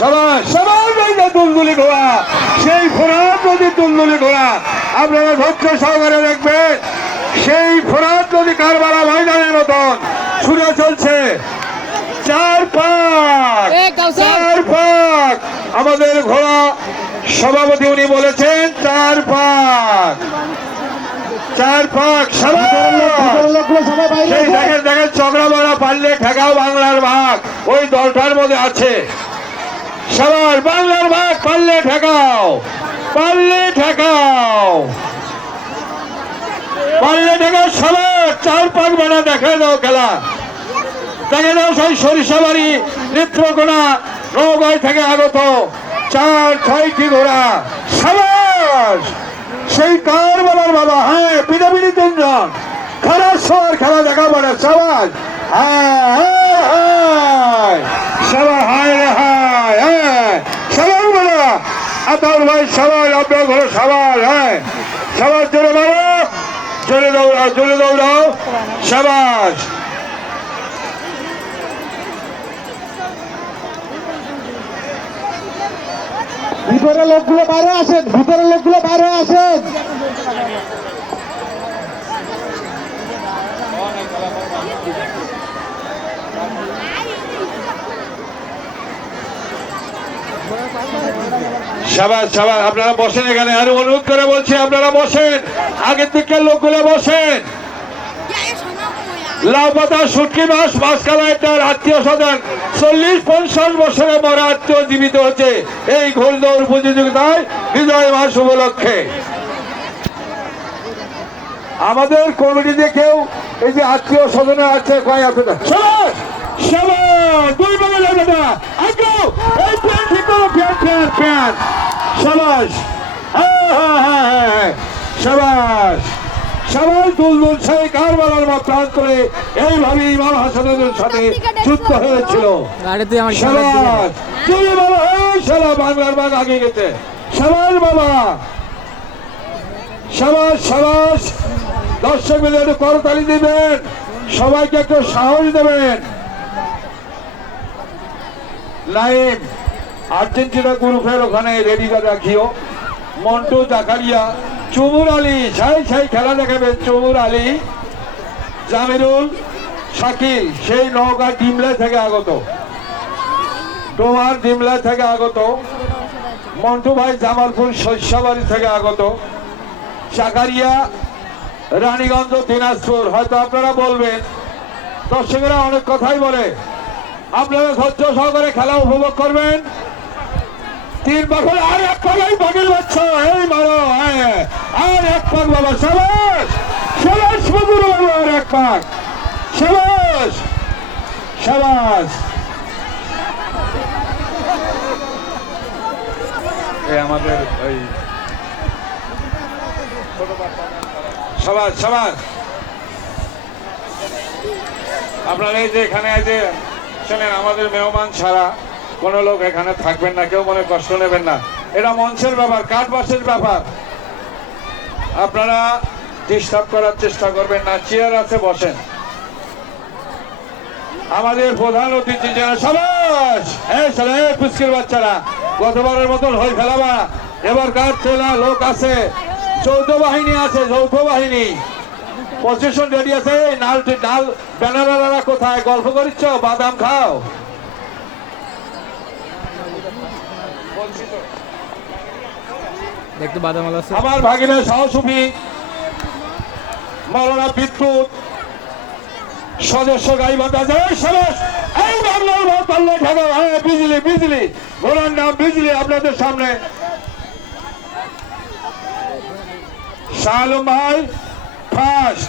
সবাই সবাই দুলদুলি ঘোড়া, সেই ফোরাত নদী দুলদুলি ঘোড়া। আপনারা ধৈর্য সহকারে দেখবেন, সেই ফোরাত নদী কারবালা ময়দানের মতন ছুটে চলছে। চার পাক আমাদের ঘোড়া সভাপতি উনি বলেছেন চার পাক সেই দেখেন দেখেন চক্রাবড়া পারলে ঠেকাও বাংলার ভাগ ওই দলটার মধ্যে আছে। সবার বাংলার ভাগ পারলে ঠেকাও, পারলে ঠেকাও, পারলে ঠেকাও। সবার চার পাক বেড়া দেখে দাও খেলা, দেখে দাও সেই সরিষাবাড়ি নেত্রকোনা নওগাঁ থেকে আগত 4-6টি ঘোড়া। সবার সেই কারবালার বাবা, হ্যাঁ পিটাপিটি 3 জন খারাপ সবার খেলা দেখা পড়ে। সবার সবার হায় রে হায়, হ্যাঁ সবার বলো আতর ভাই, সবার আপনার ঘরে সবার, হ্যাঁ সবার জোরে বলো, জোরে দৌড়াও, জোরে দৌড়াও। সবার ভিতরে লোকগুলো বাইরে আসেন, ভিতরে লোকগুলো বাইরে আসেন। সবার সবার আপনারা বসেন এখানে, আর অনুরোধ করে বলছি আপনারা বসেন, আগের দিকের লোকগুলো বসেন। লাউপাতা শুটকি মাছ মাছকালায় তার আত্মীয় স্বজন 40-50 বছরে মরা আত্মীয় জীবিত হচ্ছে এই ঘোড়দৌড় প্রতিযোগিতায় বিজয় মাস উপলক্ষে। আমাদের কমিটিতে কেউ এই যে আত্মীয় স্বজনের আছে কয় আছে না, দুই বাংলা দাদা আগে এই প্যান্ট ঠিক করো, প্যান্ট প্যান্ট প্যান্ট। সবাস সবাস সবাই দুলদুল সেই কারবালার মত প্রাণ করে এইভাবে ইমাম হাসানের সাথে যুদ্ধ হয়েছিল। সবাস চুরি বাবা, সারা বাংলার বাঘ আগে গেছে। সবাই বাবা সবাস সবাস। দর্শক মিলে একটু করতালি দিবেন, সবাইকে একটু সাহস দেবেন। লাইম আর্জেন্টিনা গ্রুপের ওখানে রেডি করে রাখিও। মন্টু জাকারিয়া, চুমুর আলী সেই খেলা দেখাবেন। চুমুর আলী, জামিরুল, শাকিল সেই নওগাঁ ডিমলা থেকে আগত, ডোমার ডিমলা থেকে আগত। মন্টু ভাই জামালপুর শস্যবাড়ি থেকে আগত। জাকারিয়া রানীগঞ্জ দিনাজপুর। হয়তো আপনারা বলবেন, দর্শকেরা অনেক কথাই বলে, আপনারা ধৈর্য সহকারে খেলা উপভোগ করবেন। 3 পাখল আর এক পাখাই পাখির বাচ্চা, এই মারো, আর এক পাক বাবা। সবাস সবাস মধুর বাবা, আর এক পাক। সবাস সবাস। আমাদের ওই সবাস সবাস। আপনারা এই যে এখানে যে শোনেন, আমাদের মেহমান ছাড়া কোনো লোক এখানে থাকবেন না, কেউ মনে কষ্ট নেবেন না। এটা মঞ্চের ব্যাপার, কাঠ বাসের ব্যাপার, আপনারা ডিস্টার্ব করার চেষ্টা করবেন না। চেয়ার আছে, বসেন। আমাদের প্রধান অতিথি যারা সবাস পুষ্কির বাচ্চারা গতবারের মতন হয়ে ফেলাবা, এবার কাঠ ফেলা লোক আছে, যৌথ বাহিনী আছে, যৌথ বাহিনী পজিশন রেডি আছে। নাল নাল ব্যানারা কোথায় গল্প করিচ্ছ, বাদাম খাও। দেখতে বাদাম আছে। আমার ভাগিনা সহসুফি মৌলানা বিদ্যুৎ সদস্য গাই বাঁধা যায়। সবাস এই বাংলার ভাত পাল্লে ঠেকাও। হ্যাঁ বিজলি বিজলি, ঘোড়ার নাম বিজলি। আপনাদের সামনে শাহ আলম ভাই ফার্স্ট।